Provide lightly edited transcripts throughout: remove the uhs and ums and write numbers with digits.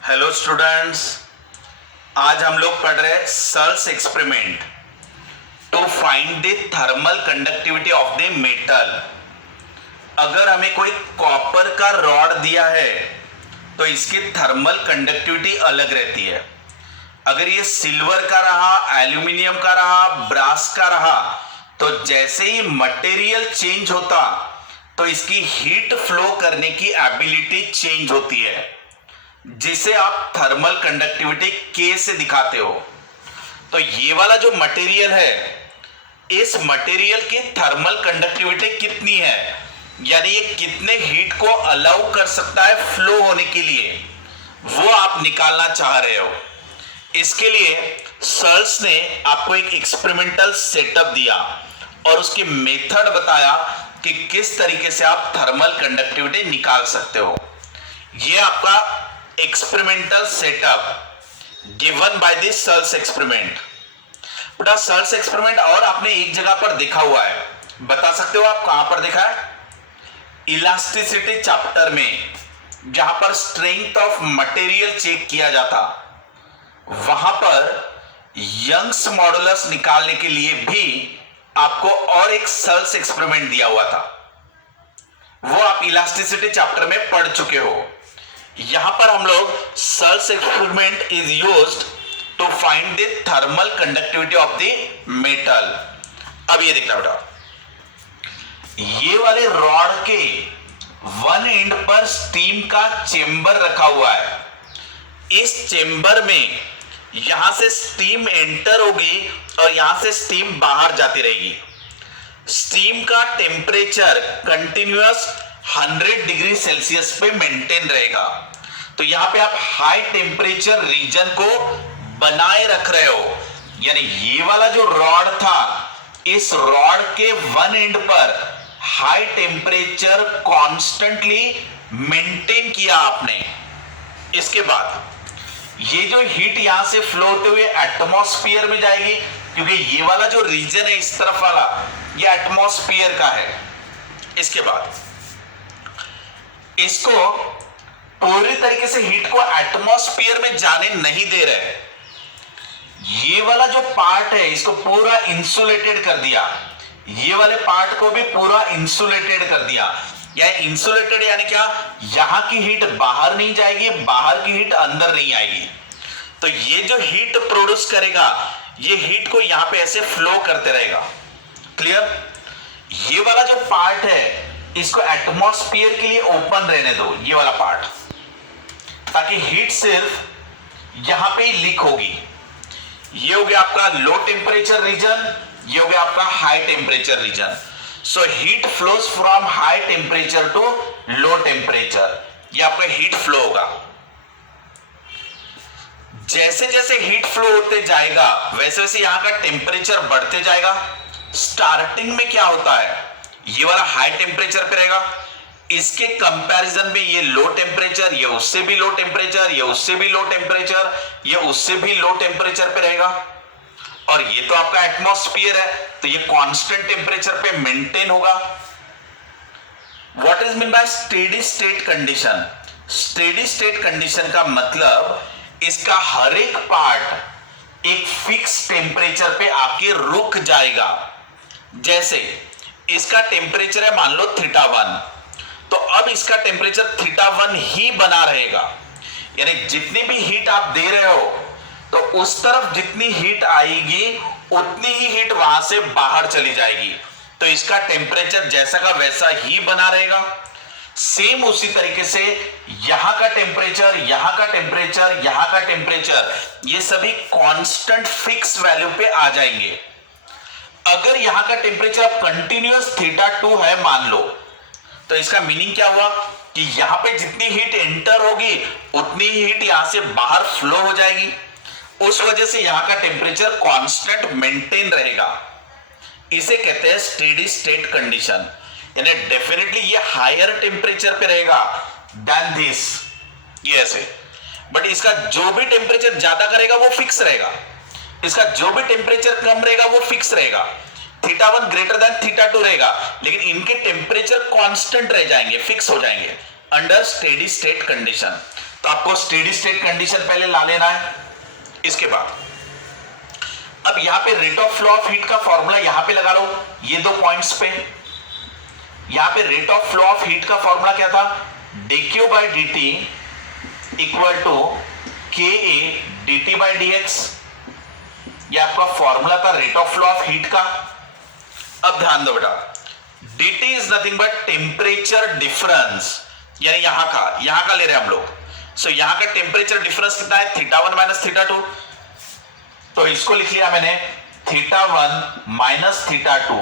Hello students, आज हम लोग पढ़ रहे हैं Searle's experiment to find the thermal conductivity of the metal. अगर हमें कोई कॉपर का रॉड दिया है तो इसकी थर्मल कंडक्टिविटी अलग रहती है। अगर ये सिल्वर का रहा, एल्यूमिनियम का रहा, ब्रास का रहा, तो जैसे ही मटेरियल चेंज होता तो इसकी हीट फ्लो करने की एबिलिटी चेंज होती है, जिसे आप थर्मल कंडक्टिविटी के से दिखाते हो। तो ये वाला जो मटेरियल है, इस मटेरियल की थर्मल कंडक्टिविटी कितनी है, यानी ये कितने हीट को अलाउ कर सकता है फ्लो होने के लिए, वो आप निकालना चाह रहे हो। इसके लिए सर्ल्स ने आपको एक एक्सपेरिमेंटल सेटअप दिया और उसकी मेथड बताया कि किस तरीके से आप थर्मल कंडक्टिविटी निकाल सकते हो। ये आपका experimental setup given by the Searle's experiment. बेटा सर्ल्स एक्सपेरिमेंट और आपने एक जगह पर देखा हुआ है, बता सकते हो आप कहां पर देखा है? इलास्टिसिटी चैप्टर में, जहां पर स्ट्रेंथ ऑफ मटेरियल चेक किया जाता, वहां पर यंग्स मॉडुलस निकालने के लिए भी आपको और एक सर्ल्स एक्सपेरिमेंट दिया हुआ था। वो आप इलास्टिसिटी चैप्टर में पढ़ चुके हो। यहां पर हम लोग Searle's experiment is used to find the thermal conductivity of the metal. अब ये देखना बेटा, ये वाले रॉड के वन एंड पर स्टीम का चेंबर रखा हुआ है। इस चेंबर में यहां से स्टीम एंटर होगी और यहां से स्टीम बाहर जाती रहेगी। स्टीम का टेम्परेचर कंटिन्यूअस 100 डिग्री सेल्सियस पे मेंटेन रहेगा। तो यहां पे आप हाई टेम्परेचर रीजन को बनाए रख रहे हो, यानी ये वाला जो रॉड था, इस रॉड के वन एंड पर हाई टेम्परेचर कॉन्स्टेंटली मेंटेन किया आपने। इसके बाद ये जो हीट यहां से फ्लो होते हुए एटमॉस्फेयर में जाएगी, क्योंकि ये वाला जो रीजन है इस तरफ वाला, ये एटमॉस्फेयर का है। इसके बाद इसको पूरी तरीके से हीट को एटमॉस्फेयर में जाने नहीं दे रहे। ये वाला जो पार्ट है इसको पूरा इंसुलेटेड कर दिया, ये वाले पार्ट को भी पूरा इंसुलेटेड कर दिया। या इंसुलेटेड यानी क्या? यहां की हीट बाहर नहीं जाएगी, बाहर की हीट अंदर नहीं आएगी। तो ये जो हीट प्रोड्यूस करेगा, ये हीट को यहां पे ऐसे फ्लो करते रहेगा। क्लियर? ये वाला जो पार्ट है इसको एटमॉस्फेयर के लिए ओपन रहने दो, ये वाला पार्ट, ताकि हीट सिर्फ यहां पे ही लीक होगी। ये हो गया आपका लो टेम्परेचर रीजन, ये हो गया आपका high temperature region. So heat flows from high temperature to low temperature, ये आपका हीट फ्लो होगा। जैसे जैसे हीट फ्लो होते जाएगा वैसे वैसे यहां का टेम्परेचर बढ़ते जाएगा। स्टार्टिंग में क्या होता है, ये वाला हाई टेम्परेचर पे रहेगा, इसके कंपैरिजन में ये लो टेम्परेचर, ये उससे भी लो टेम्परेचर, ये उससे भी लो टेम्परेचर, ये उससे भी लो टेम्परेचर पे रहेगा। और ये तो आपका एटमॉस्फेयर है, तो ये कांस्टेंट टेम्परेचर पे मेंटेन होगा। What is mean by steady state condition? Steady state condition का मतलब इसका हर एक पार्ट एक फिक्स टेम्परेचर पे आके रुक जाएगा। जैसे इसका टेम्परेचर है मान लो θ1, तो अब इसका टेम्परेचर θ1 ही बना रहेगा। यानी जितनी भी हीट आप दे रहे हो, तो उस तरफ जितनी हीट आएगी उतनी ही हीट वहां से बाहर चली जाएगी। तो इसका टेम्परेचर जैसा का वैसा ही बना रहेगा। सेम उसी तरीके से यहां का टेम्परेचर, यहां का टेम्परेचर, यहां का टेम्परेचर, ये सभी कांस्टेंट फिक्स वैल्यू पे आ जाएंगे। अगर यहां का टेम्परेचर कंटिन्यूअस θ2 है मान लो, तो इसका मीनिंग क्या हुआ कि यहां पे जितनी हीट एंटर होगी उतनी ही हीट यहां से बाहर फ्लो हो जाएगी। उस वजह से यहां का टेम्परेचर कांस्टेंट मेंटेन रहेगा। इसे कहते हैं स्टेडी स्टेट कंडीशन। यानी डेफिनेटली ये हायर टेम्परेचर पे रहेगा देन दिस, ये ऐसे। बट इसका जो भी टेम्परेचर ज्यादा करेगा वो फिक्स रहेगा, इसका जो भी टेम्परेचर कम रहेगा वो फिक्स रहेगा। θ1 ग्रेटर देन θ2 रहेगा, लेकिन इनके टेम्परेचर कांस्टेंट रह जाएंगे, फिक्स हो जाएंगे अंडर स्टेडी स्टेट कंडीशन। तो आपको स्टेडी स्टेट कंडीशन पहले ला लेना है। इसके बाद अब यहां पे rate of flow of heat का फॉर्मूला यहां पे लगा लो, ये 2 पॉइंट्स पे। यहां पे rate of flow of heat का फॉर्मूला क्या था, dq by dt equal to KA dt by dx। ये आपका फॉर्मूला था rate of flow of heat का। अब ध्यान दो बेटा, dt is nothing but temperature difference, यानी यहां का ले रहे हैं हम लोग। सो यहां का टेम्परेचर डिफरेंस कितना है, θ1 माइनस θ2। तो इसको लिख लिया मैंने θ1 माइनस θ2,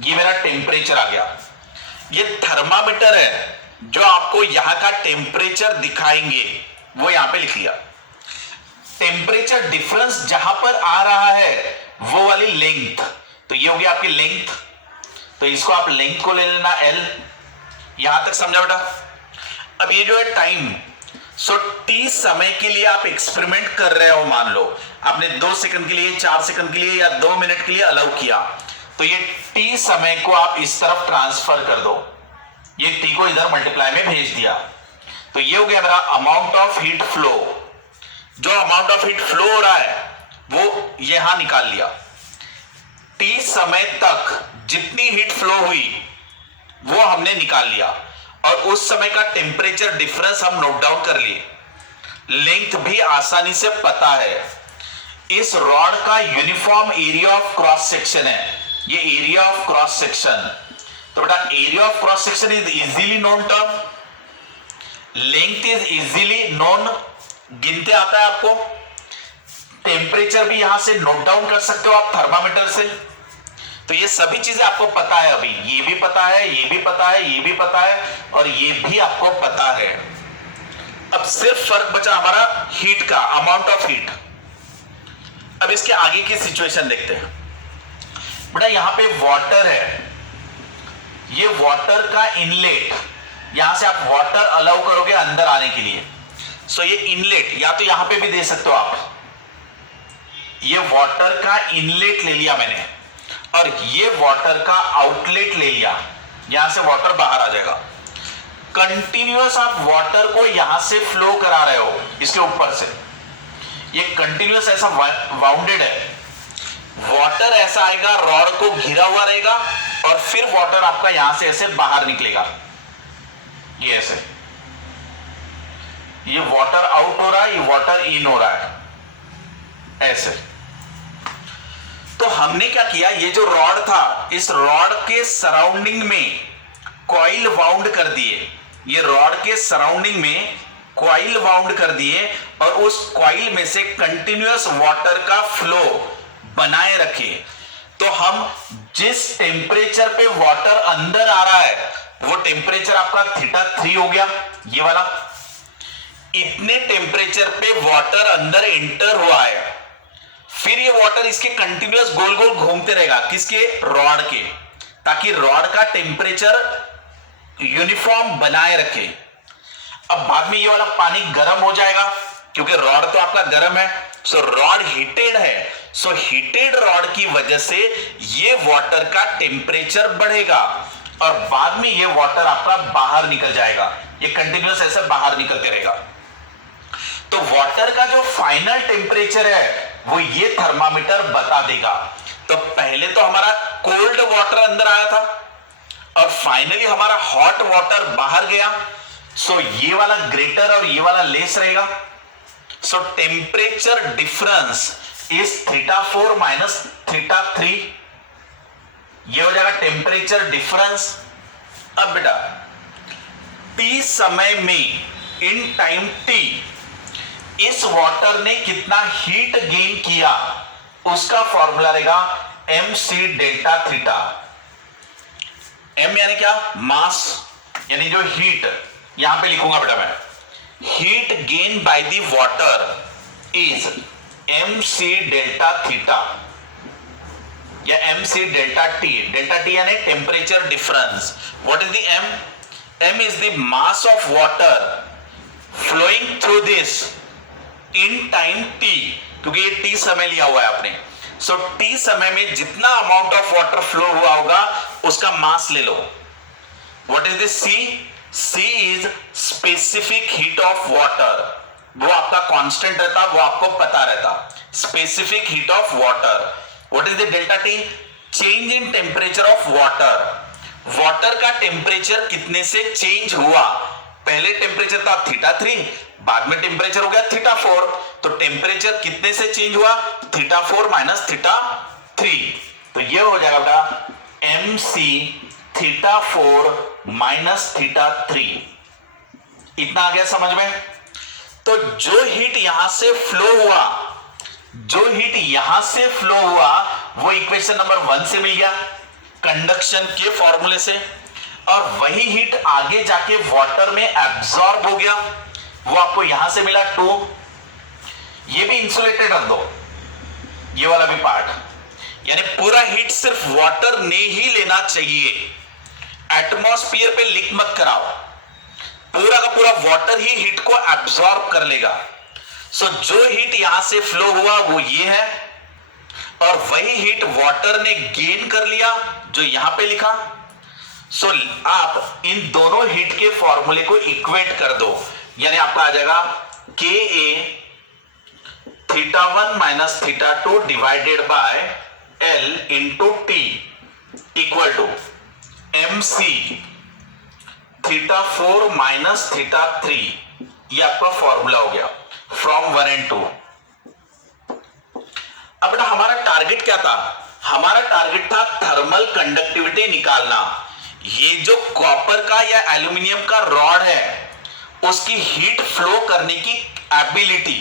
ये मेरा टेम्परेचर आ गया। ये थर्मामीटर है जो आपको यहां का टेम्परेचर दिखाएंगे, वो यहां पे लिख लिया। टेम्परेचर डिफरेंस जहां पर आ रहा है वो वाली लेंथ, तो ये होगी आपकी लेंथ, तो इसको आप लेंथ को ले लेना L। यहां तक समझा बेटा। अब ये जो है टाइम, सो t समय के लिए आप एक्सपेरिमेंट कर रहे हो, मान लो आपने 2 सेकंड के लिए, 4 सेकंड के लिए या 2 मिनट के लिए अलाउ किया, तो ये t समय को आप इस तरफ ट्रांसफर कर दो, ये t को इधर मल्टीप्लाई में भेज दिया, तो ये हो गया मेरा अमाउंट ऑफ हीट फ्लो। जो अमाउंट ऑफ हीट फ्लो हो रहा है वो यहां निकाल लिया। t समय तक जितनी हीट फ्लो हुई वो हमने निकाल लिया, और उस समय का टेम्परेचर डिफरेंस हम नोट डाउन कर लिए। लेंथ भी आसानी से पता है, इस रॉड का uniform area of cross section है, ये एरिया ऑफ क्रॉस सेक्शन। तो बेटा area of cross section is easily known term, length is easily known, गिनते आता है आपको। टेम्परेचर भी यहां से नोट डाउन कर सकते हो आप थर्मामीटर से। तो ये सभी चीजें आपको पता है, अभी ये भी पता है, ये भी पता है, ये भी पता है, और ये भी आपको पता है। अब सिर्फ फर्क बचा हमारा हीट का, अमाउंट ऑफ हीट। अब इसके आगे की सिचुएशन देखते हैं। बेटा यहां पे वाटर है, ये वाटर का इनलेट, यहां से आप वाटर अलाउ करोगे अंदर आने के लिए। सो ये इनलेट, या तो यहां पे भी दे सकते हो आप, ये वाटर का इनलेट ले लिया मैंने, और ये वाटर का आउटलेट ले लिया, यहां से वाटर बाहर आ जाएगा। कंटिन्यूअस आप वाटर को यहां से फ्लो करा रहे हो, इसके ऊपर से, ये कंटिन्यूअस ऐसा बाउंडेड है। वाटर ऐसा आएगा, रॉड को घिरा हुआ रहेगा, और फिर वाटर आपका यहां से ऐसे बाहर निकलेगा, ये ऐसे, ये वाटर आउट हो रहा है, ये वाटर इन हो रहा है, ऐसे। तो हमने क्या किया, ये जो रॉड था, इस रॉड के सराउंडिंग में कॉइल वाउंड कर दिए, ये रॉड के सराउंडिंग में कॉइल वाउंड कर दिए, और उस कॉइल में से कंटिन्यूअस वाटर का फ्लो बनाए रखे। तो हम जिस टेम्परेचर पे वाटर अंदर आ रहा है वो टेम्परेचर आपका θ3 हो गया, ये वाला। इतने टेम्परेचर पे वाटर अंदर एंटर हुआ है, फिर ये वाटर इसके कंटिन्यूअस गोल गोल घूमते रहेगा, किसके, रॉड के, ताकि रॉड का टेम्परेचर यूनिफॉर्म बनाए रखे। अब बाद में ये वाला पानी गर्म हो जाएगा, क्योंकि रॉड तो आपका गर्म है, सो रॉड हीटेड है, सो हीटेड रॉड की वजह से ये वाटर का टेम्परेचर बढ़ेगा, और बाद में ये वाटर आपका बाहर निकल जाएगा, ये कंटिन्यूअस ऐसे बाहर निकलते रहेगा। तो वाटर का जो फाइनल टेम्परेचर है वो ये थर्मामीटर बता देगा। तो पहले तो हमारा कोल्ड वाटर अंदर आया था, और फाइनली हमारा हॉट वाटर बाहर गया। सो ये वाला ग्रेटर और ये वाला लेस रहेगा। So temperature difference is θ4 minus θ3, ये हो जाएगा टेम्परेचर डिफरेंस। अब बेटा t समय में, इन टाइम t, इस वाटर ने कितना हीट गेन किया उसका फॉर्मूला रहेगा mc डेल्टा थीटा। m यानी क्या, मास, यानी जो हीट, यहां पे लिखूंगा बेटा मैं, heat gain by the water is mc delta theta, या mc delta t। Delta t यानी temperature difference. What is the m? m is the mass of water flowing through this in time t, क्योंकि ये t समय लिया हुआ है आपने। सो t समय में जितना अमाउंट ऑफ वाटर फ्लो हुआ होगा उसका मास ले लो। What is this c? C is specific heat of water, वो आपका कांस्टेंट रहता, वो आपको पता रहता, specific heat of water. What is the delta T? Change in temperature of water. Water का टेम्परेचर कितने से चेंज हुआ? पहले टेम्परेचर था θ3, बाद में टेम्परेचर हो गया θ4, तो टेम्परेचर कितने से चेंज हुआ? θ4 माइनस θ3. तो ये हो जाएगा बेटा mc θ4 माइनस θ3. इतना आ गया समझ में? तो जो हीट यहां से फ्लो हुआ, जो हीट यहां से फ्लो हुआ, वो इक्वेशन नंबर 1 से मिल गया कंडक्शन के फॉर्मूले से, और वही हीट आगे जाके वाटर में एब्सॉर्ब हो गया, वो आपको यहां से मिला 2. ये भी इंसुलेटेड रख दो, ये वाला भी पार्ट, यानी पूरा हीट सिर्फ वाटर ने ही लेना चाहिए. एटमॉस्फेयर पे लिख मत कराओ, पूरा का पूरा वाटर ही हीट को एब्सॉर्ब कर लेगा. सो जो हीट यहां से फ्लो हुआ वो ये है, और वही हीट वाटर ने गेन कर लिया जो यहां पे लिखा. सो आप इन दोनों हीट के फॉर्मूले को इक्वेट कर दो, यानी आपका आ जाएगा K A θ1 minus θ2 divided by L into T equal to mc θ4 minus θ3. ये आपका फॉर्मूला हो गया फ्रॉम 1 and 2. अब बेटा हमारा टारगेट क्या था? हमारा टारगेट था थर्मल कंडक्टिविटी निकालना. ये जो कॉपर का या एल्यूमिनियम का रॉड है, उसकी हीट फ्लो करने की ability,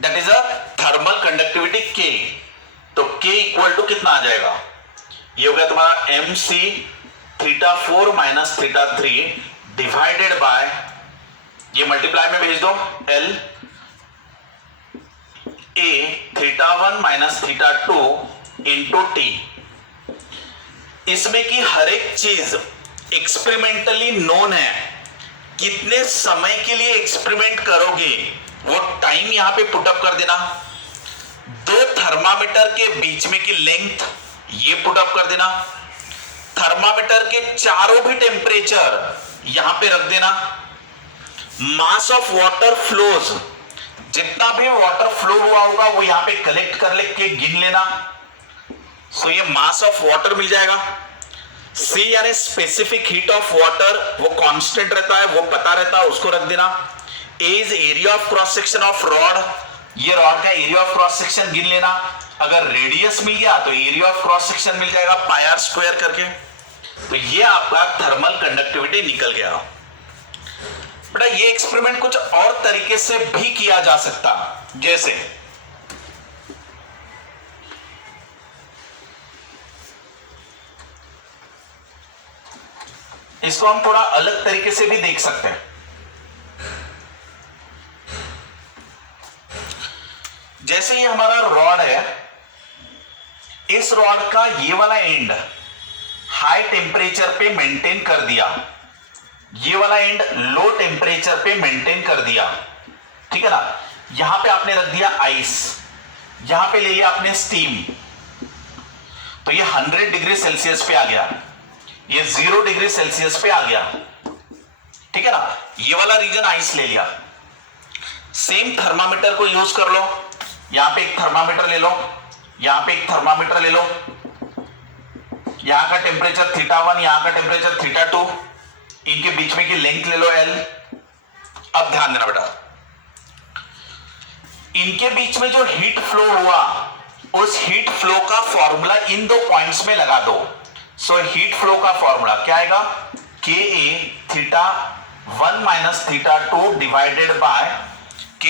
that is a thermal conductivity K. तो K इक्वल टू कितना आ जाएगा? ये हो गया तुम्हारा mc θ4 माइनस θ3 डिवाइडेड बाय, ये मल्टीप्लाई में भेज दो, L A θ1 minus θ2 into T. इसमें की हर एक चीज एक्सपेरिमेंटली नोन है. कितने समय के लिए एक्सपेरिमेंट करोगे वो टाइम यहां पे पुटअप कर देना. दो थर्मामीटर के बीच में की लेंथ ये पुटअप कर देना. थर्मामीटर के चारों भी टेम्परेचर यहां पे रख देना. मास ऑफ वाटर फ्लोज, जितना भी वाटर फ्लो हुआ होगा वो यहां पे कलेक्ट कर लेके गिन लेना. सो ये मास ऑफ वाटर मिल जाएगा. C यानी स्पेसिफिक हीट ऑफ वाटर, वो कांस्टेंट रहता है, वो पता रहता है, उसको रख देना. A is area of cross section of rod, ये रॉड का एरिया ऑफ क्रॉस सेक्शन गिन लेना. अगर रेडियस मिल गया तो एरिया ऑफ क्रॉस सेक्शन मिल जाएगा पाई आर स्क्वायर करके. तो ये आपका थर्मल कंडक्टिविटी निकल गया. बेटा ये एक्सपेरिमेंट कुछ और तरीके से भी किया जा सकता, जैसे इसको हम थोड़ा अलग तरीके से भी देख सकते हैं. जैसे ये हमारा रॉड है, इस रॉड का ये वाला एंड हाई टेम्परेचर पे मेंटेन कर दिया, ये वाला एंड लो टेम्परेचर पे मेंटेन कर दिया. ठीक है ना? यहां पे आपने रख दिया आइस, यहां पे ले लिया आपने स्टीम, तो ये 100 डिग्री सेल्सियस पे आ गया, ये 0 डिग्री सेल्सियस पे आ गया. ठीक है ना? ये वाला रीजन आइस ले लिया. सेम थर्मामीटर को यूज कर लो, यहां पे एक थर्मामीटर ले लो, यहां पे एक थर्मामीटर ले लो, यहां का टेम्परेचर θ1, यहां का टेम्परेचर θ2, इनके बीच में की लेंथ ले लो L. अब ध्यान देना बेटा, इनके बीच में जो हीट फ्लो हुआ, उस हीट फ्लो का फॉर्मूला इन दो पॉइंट्स में लगा दो. सो हीट फ्लो का फॉर्मूला क्या आएगा? KA θ1 minus θ2 divided by K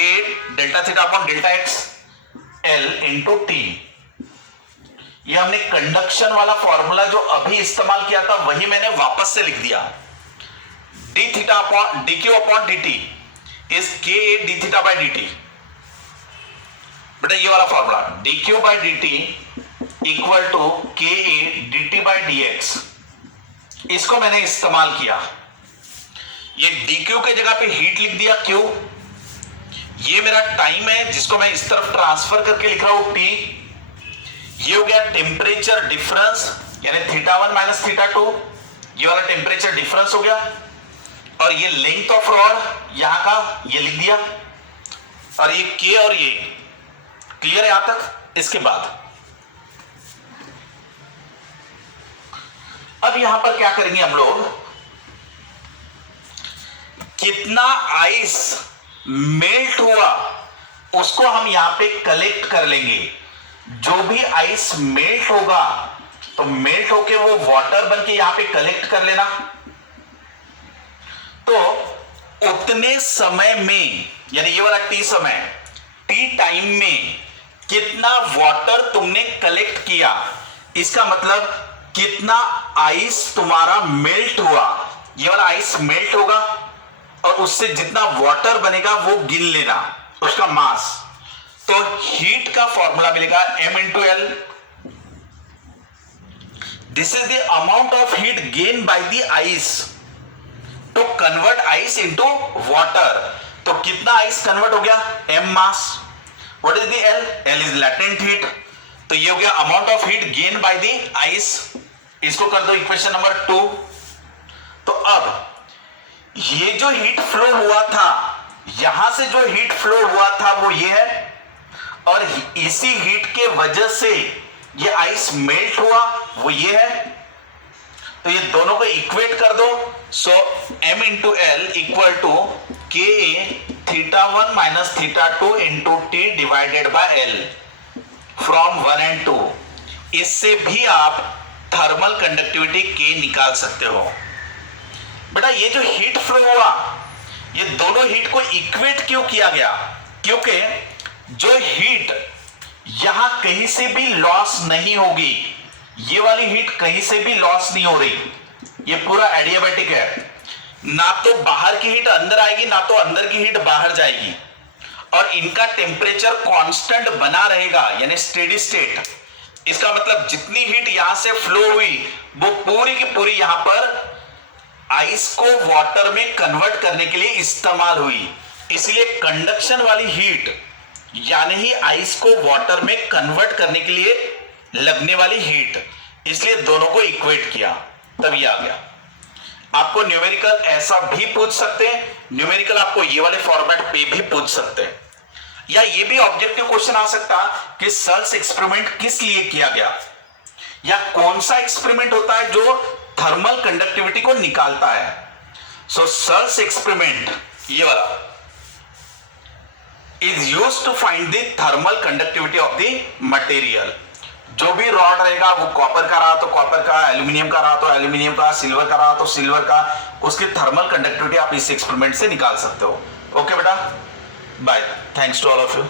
delta theta upon delta X L into T. ये हमने कंडक्शन वाला फॉर्मूला जो अभी इस्तेमाल किया था वही मैंने वापस से लिख दिया. D theta upon D Q upon D T is K D theta by D T. बेटा ये वाला formula D Q by D T equal to K D T by D X, इसको मैंने इस्तेमाल किया. ये डी क्यू के जगह पे हीट लिख दिया क्यू. ये मेरा टाइम है जिसको मैं इस तरफ ट्रांसफर करके लिख रहा हूं टी. ये हो गया टेम्परेचर डिफरेंस, यानी θ1 माइनस θ2, ये वाला टेम्परेचर डिफरेंस हो गया. और ये लेंथ ऑफ रॉड यहां का ये लिख दिया, और ये के और ये क्लियर है यहां तक। इसके बाद अब यहां पर क्या करेंगे हम लोग, कितना आइस मेल्ट हुआ उसको हम यहां पे कलेक्ट कर लेंगे। जो भी आइस मेल्ट होगा तो मेल्ट होके वो वाटर बन के यहां पे कलेक्ट कर लेना। तो उतने समय में, यानी ये वाला टी समय, टी टाइम में कितना वाटर तुमने कलेक्ट किया, इसका मतलब कितना आइस तुम्हारा मेल्ट हुआ। ये वाला आइस मेल्ट होगा और उससे जितना वाटर बनेगा वो गिन लेना, उसका मास। तो हीट का फॉर्मूला मिलेगा m into L. This is the amount of heat gain by the ice to convert ice into water. तो कितना आइस कन्वर्ट हो गया, m mass. What is the L, L is latent heat. तो ये हो गया amount of heat gain by the ice. इसको कर दो इक्वेशन नंबर 2। तो अब ये जो हीट फ्लो हुआ था, यहां से जो हीट फ्लो हुआ था वो ये है, और इसी हीट के वजह से ये आइस मेल्ट हुआ वो ये है। तो ये दोनों को इक्वेट कर दो। So m into L equal to K θ1 minus θ2 into T divided by L from 1 and 2। इससे भी आप थर्मल कंडक्टिविटी के निकाल सकते हो। बेटा ये जो हीट फ्लो हुआ, ये दोनों हीट को इक्वेट क्यों किया गया, क्योंकि जो हीट यहां कहीं से भी लॉस नहीं होगी, ये वाली हीट कहीं से भी लॉस नहीं हो रही, ये पूरा एडियाबैटिक है। ना तो बाहर की हीट अंदर आएगी, ना तो अंदर की हीट बाहर जाएगी, और इनका टेम्परेचर कांस्टेंट बना रहेगा, यानी स्टेडी स्टेट। इसका मतलब जितनी हीट यहां से फ्लो हुई वो पूरी की पूरी यहां पर आइस को वाटर में कन्वर्ट करने के लिए इस्तेमाल हुई। इसलिए कंडक्शन वाली हीट, यानी ही आइस को वाटर में कन्वर्ट करने के लिए लगने वाली हीट, इसलिए दोनों को इक्वेट किया, तब ये आ गया। आपको न्यूमेरिकल ऐसा भी पूछ सकते हैं, न्यूमेरिकल आपको ये वाले फॉर्मेट पे भी पूछ सकते हैं, या ये भी ऑब्जेक्टिव क्वेश्चन आ सकता कि सर्ल्स एक्सपेरिमेंट किस लिए किया गया, या कौन सा एक्सपेरिमेंट होता है जो थर्मल कंडक्टिविटी को निकालता है। सो सर्ल्स एक्सपेरिमेंट ये वाला is used to find the thermal conductivity of the material। जो भी रॉड रहेगा वो कॉपर का रहा तो कॉपर का, एल्यूमिनियम का रहा तो एल्यूमिनियम का, सिल्वर का रहा तो सिल्वर का, उसकी थर्मल कंडक्टिविटी आप इस एक्सपेरिमेंट से निकाल सकते हो। ओके बेटा, bye, thanks to all of you.